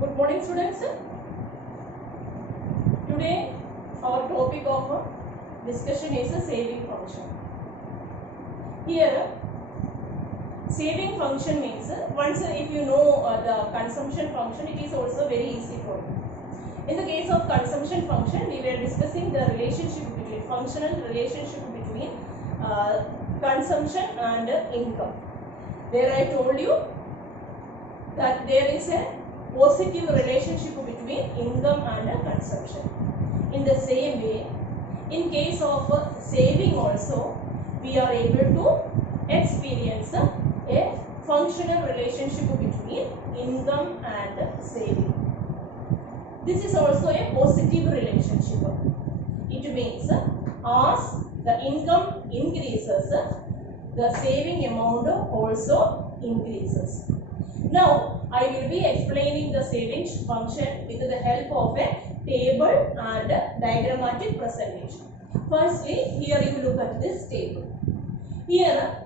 Good morning, students. Today our topic of discussion is a saving function. Here saving function means once if you know the consumption function, it is also very easy for you. In the case of consumption function, we were discussing the relationship between functional relationship between consumption and income. There I told you that there is a positive relationship between income and consumption. In the same way, in case of saving also, we are able to experience a functional relationship between income and saving. This is also a positive relationship. It means as the income increases, the saving amount also increases. Now, I will be explaining the savings function with the help of a table and diagrammatic presentation. Firstly, here you look at this table. Here,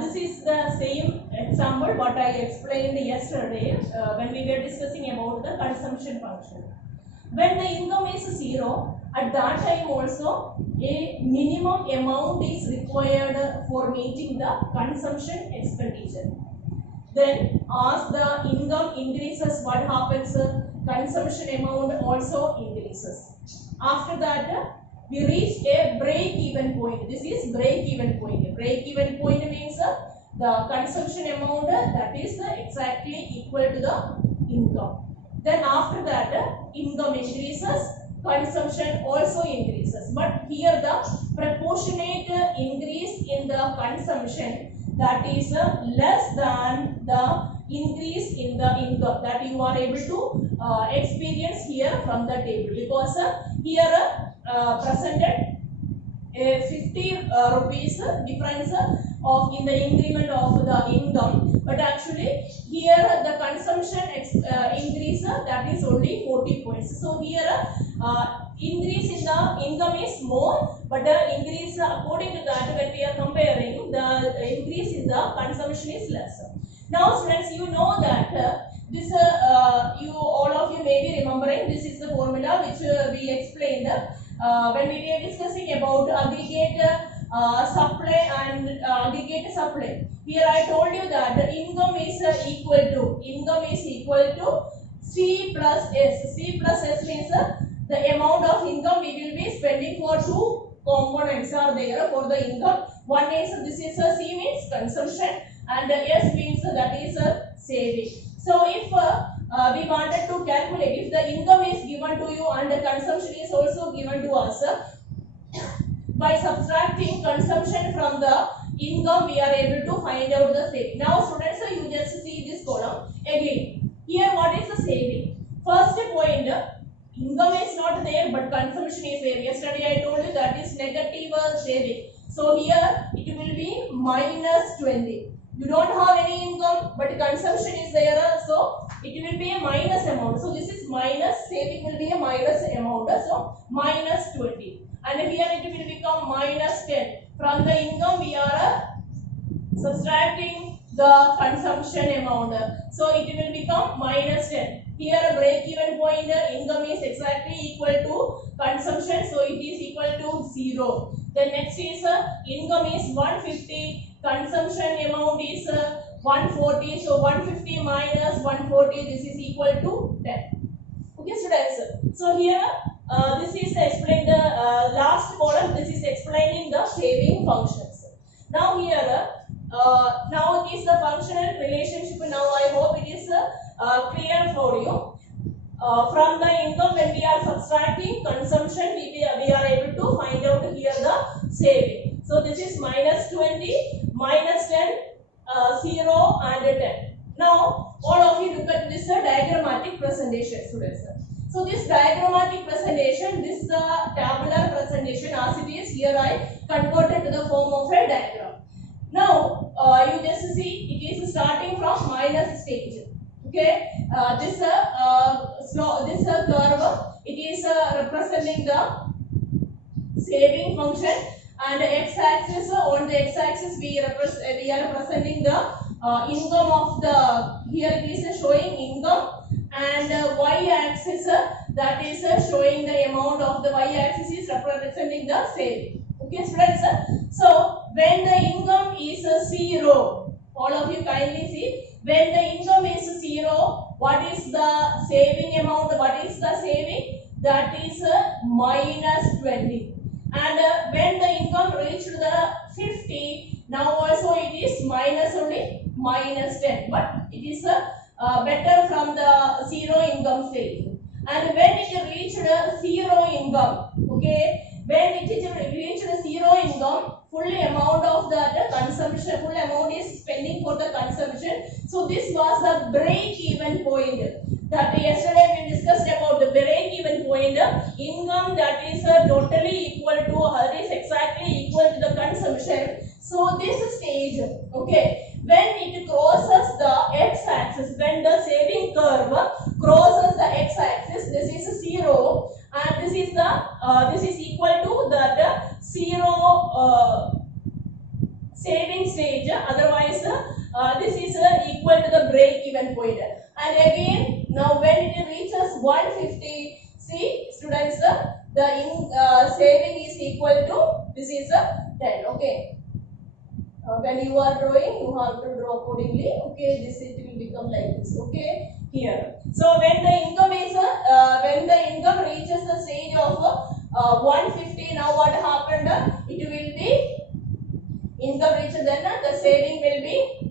this is the same example what I explained yesterday when we were discussing about the consumption function. When the income is 0, at that time also a minimum amount is required for meeting the consumption expenditure. Then as the income increases, what happens? Consumption amount also increases. After that, we reach a break-even point. This is break-even point. Break-even point means the consumption amount that is exactly equal to the income. Then after that, income increases, consumption also increases. But here the proportionate increase in the consumption, that is less than the increase in the income that you are able to experience here from the table, because here presented a 50 rupees difference of in the increment of the income, but actually here the consumption increase that is only 40 points. So here increase in the income is more, but the increase according to that, when we are comparing, the increase in the consumption is less. Now students, you know that this you all of you may be remembering, this is the formula which we explained when we were discussing about aggregate supply and aggregate supply. Here I told you that the income is equal to C plus S. C plus S means the amount of income we will be spending for two components are there for the income. One is this is a C means consumption, and S means that is a saving. So if we wanted to calculate, if the income is given to you and the consumption is also given to us, by subtracting consumption from the income, we are able to find out the saving. Now students, you just see this column again. Here what is the saving? First point, income is not there but consumption is there. Yesterday I told you that is negative saving. So here it will be minus 20. You don't have any income but consumption is there, so it will be a minus amount. So this is minus, saving will be a minus amount, so minus 20. And here it will become minus 10. From the income we are subtracting the consumption amount, so it will become minus 10. Here a break-even point, income is exactly equal to consumption, so it is equal to 0. Then next is income is 150, consumption amount is 140, so 150 minus 140, this is equal to 10. Okay students, so here this is explained the last column, this is explaining the saving functions. Now here now it is the functional relationship. Now I hope it is clear for you. From the income, when we are subtracting consumption, we are able to find out here the saving. So this is minus 20, minus 10, 0 and 10. Now all of you look at this diagrammatic presentation, students. So this diagrammatic presentation, this tabular presentation as it is, here I converted to the form of a diagram. Now you just see it is starting from minus stage. Okay, this curve, it is representing the saving function, and x-axis, on the x-axis we are representing the income of the, here it is showing income, and y-axis that is showing the amount of the y-axis is representing the saving. Okay, students. So when the income is 0, all of you kindly see. When the income is 0, what is the saving amount? What is the saving? That is minus 20. And when the income reached the 50, now also it is minus only minus 10. But it is better from the 0 income stage. And when it reached 0 income, okay, when it reached 0 income, full amount of the consumption, full amount is spending for the consumption. So this was the break-even point. That yesterday we discussed about the break-even point. Income that is totally equal to, that is exactly equal to the consumption. So this stage, okay, when it crosses the x-axis, when the saving curve crosses the x-axis, this is 0, and this is the this is equal to the 0 saving stage. Otherwise, this is equal to the break-even point. And again, now when it reaches 150, see students, the saving is equal to, this is 10. Okay. When you are drawing, you have to draw accordingly. Okay, this it will become like this. Okay, here. So when the income is reaches the stage of 150, now what happened? It will be income reached, then the saving will be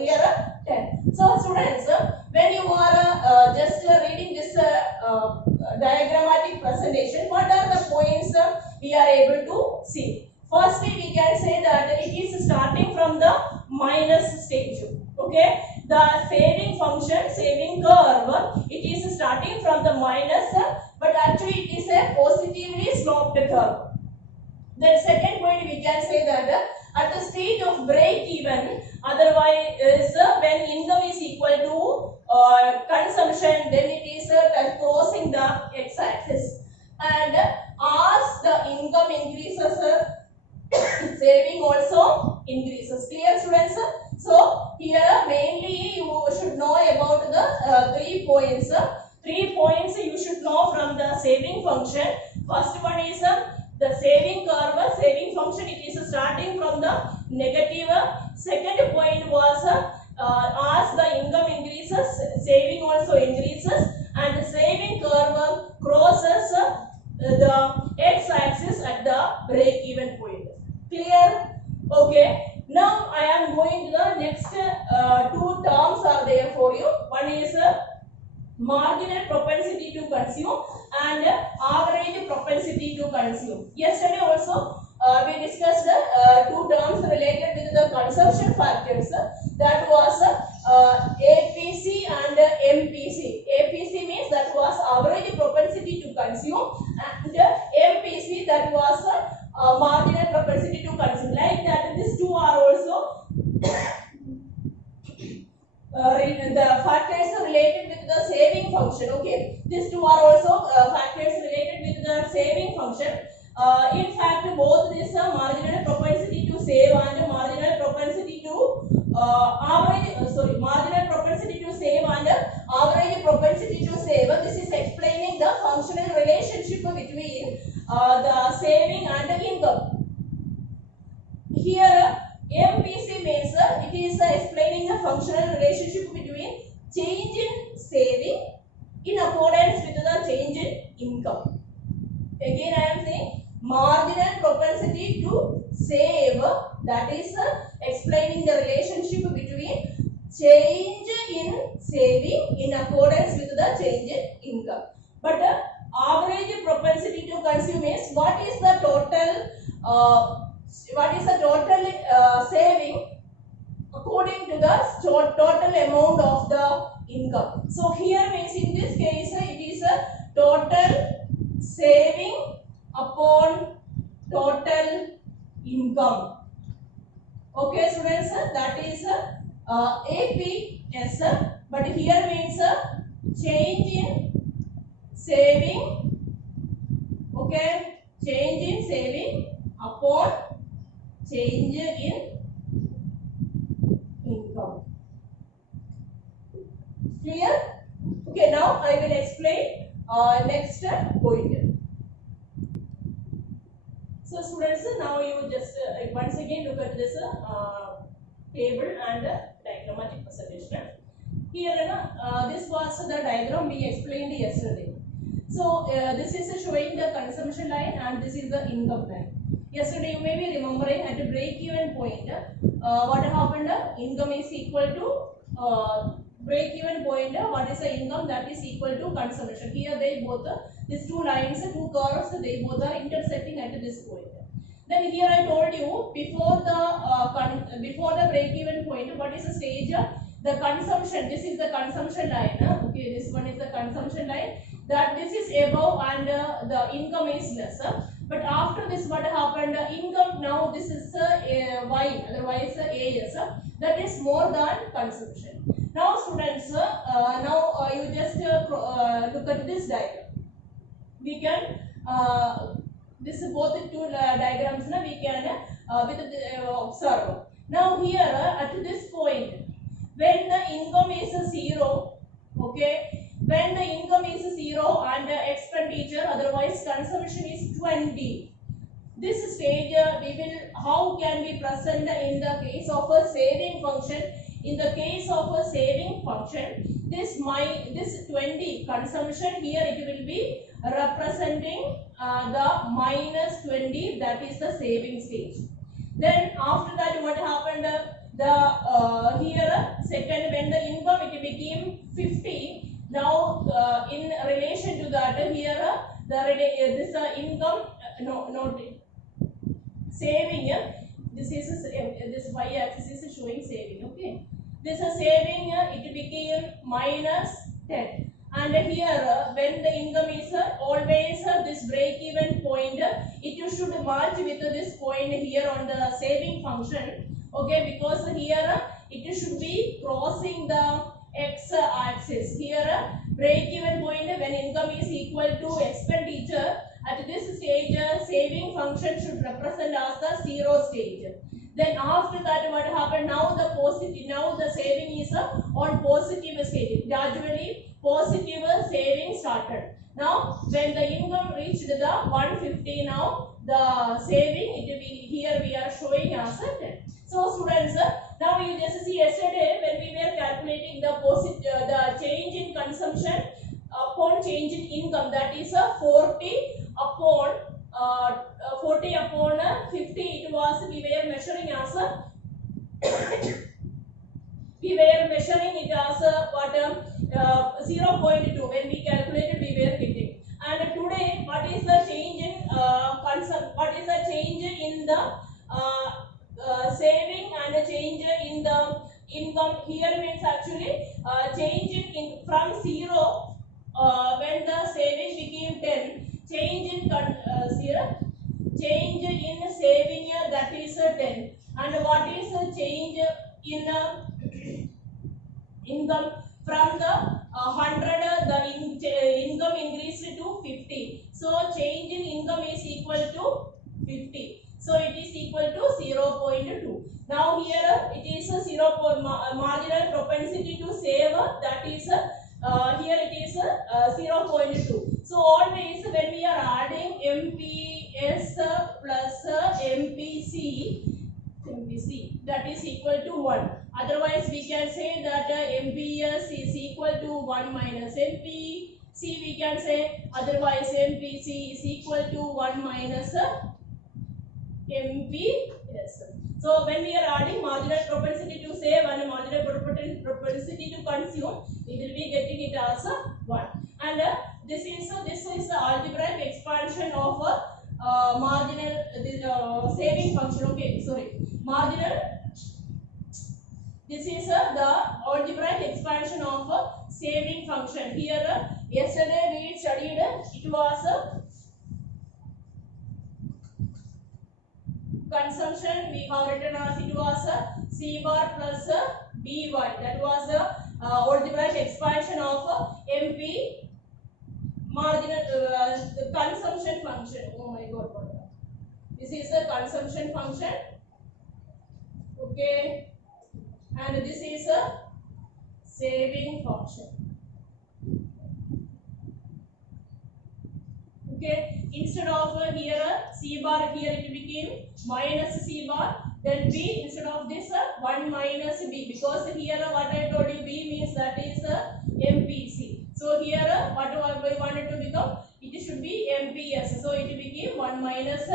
here 10. So students, when you are just reading this diagrammatic presentation, what are the points we are able to see? Firstly, we can say that it is starting from the minus stage. Okay, the saving function, saving curve, it is starting from the minus, but actually it is a positively sloped curve. Then second point, we can say that at the stage of break even, otherwise is when income is equal to consumption, then it is crossing the x-axis, and as the income increases, saving also increases. Clear, students? So here mainly you should know about the 3 points. 3 points you should know from the saving function. First one is the saving curve, saving function, it is starting from the negative. Second point was as the income increases, saving also increases, and the saving curve crosses the x-axis at the break-even point. Clear? Okay. Now I am going to the next 2 terms are there for you. One is marginal propensity to consume and average propensity to consume. Yesterday also we discussed 2 terms related with the consumption factors. That was APC and MPC. APC means that was average propensity to consume, and MPC that was marginal propensity to consume. Like that, these two are also the factors related with the saving function. Okay, these two are also factors related with the saving function. In fact, both this marginal propensity to save and marginal propensity to marginal propensity to save and average propensity to save. This is explaining the functional relationship between the saving and the income. Here, MPC means it is explaining the functional relationship between change in saving in accordance with the change in income. Again, I am saying marginal propensity to save, that is explaining the relationship between change in saving in accordance with the change in income. But average propensity to consume is what is the total saving according to the total amount of the income. So here means in this case it is a total saving upon total income. Okay, students, that is APS, but here means change in saving. Okay, change in saving upon change in income. Clear? Okay, Now I will explain next point. So students, now you just once again look at this table and diagrammatic presentation. Here this was the diagram we explained yesterday. So this is showing the consumption line and this is the income line. Yesterday you may be remembering at a break-even point, what happened? Income is equal to break-even point. What is the income? That is equal to consumption. Here they both, these two lines, two curves, they both are intersecting at this point. Then here I told you before the break-even point, what is the stage? The consumption. This is the consumption line. Okay, this one is the consumption line. That this is above and the income is less. But after this, what happened? Income now this is Y, otherwise AS. That is more than consumption. Now students, you just look at this diagram. We can this both the two diagrams we can observe. Now here at this point, when the income is 0, okay, when the income is 0 and expenditure, otherwise consumption is 20. This stage we will, how can we present in the case of a saving function? In the case of a saving function, this 20 consumption, here it will be representing the minus 20, that is the saving stage. Then after that, what happened? Here second, when the income it became 50. Now in relation to that, here this income not saving. This is this y-axis is showing saving. Okay, this is saving. It became minus 10. And here when the income is always this break-even point, it should match with this point here on the saving function. Okay, because here it should be crossing the x-axis. Here break-even point when income is equal to expenditure, at this stage saving function should represent as the 0 stage. Then after that, what happened? Now the saving is on positive stage. Gradually positive saving started. Now when the income reached the 150, now the saving it will be, here we are showing as 10. So students, now you just see yesterday when we were calculating the change in consumption upon change in income, that is 40 upon 50. It was we were measuring as what 0.2. When we calculated, we were getting. And today, what is the change in what is the change in the saving and a change in the income? Here means actually change in from 0 when the saving became 10. Change in change in saving, that is 10. And what is the change in income? From the 100, the income increased to 50. So change in income is equal to 50. So it is equal to 0.2. Now here it is a marginal propensity to save, that is here it is 0.2. So always when we are adding MPS plus MPC, that is equal to 1. Otherwise we can say that MPS is equal to 1 minus MPC, we can say. Otherwise MPC is equal to 1 minus MPS. So when we are adding marginal propensity to save and marginal propensity to consume, we will be getting it as 1. And this is the algebraic expansion of marginal saving function. Okay, sorry, marginal. This is the algebraic expansion of saving function. Here yesterday we studied, it was consumption. We have written as it was C bar plus BY. That was the algebraic expansion of MP marginal consumption function. Oh my God, what? This is the consumption function. Okay, and this is a saving function. Okay, instead of here C bar, here it became minus C bar. Then B, instead of this 1 minus B, because here what I told you, B means that is MPC. So here what I wanted to become, it should be MPS. So it became 1 minus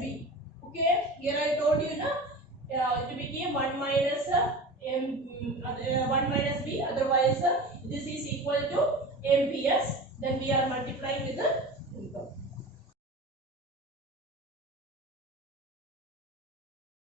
B. Okay, here I told you it became 1 minus 1 minus B. Otherwise this is equal to MPS. Then we are multiplying with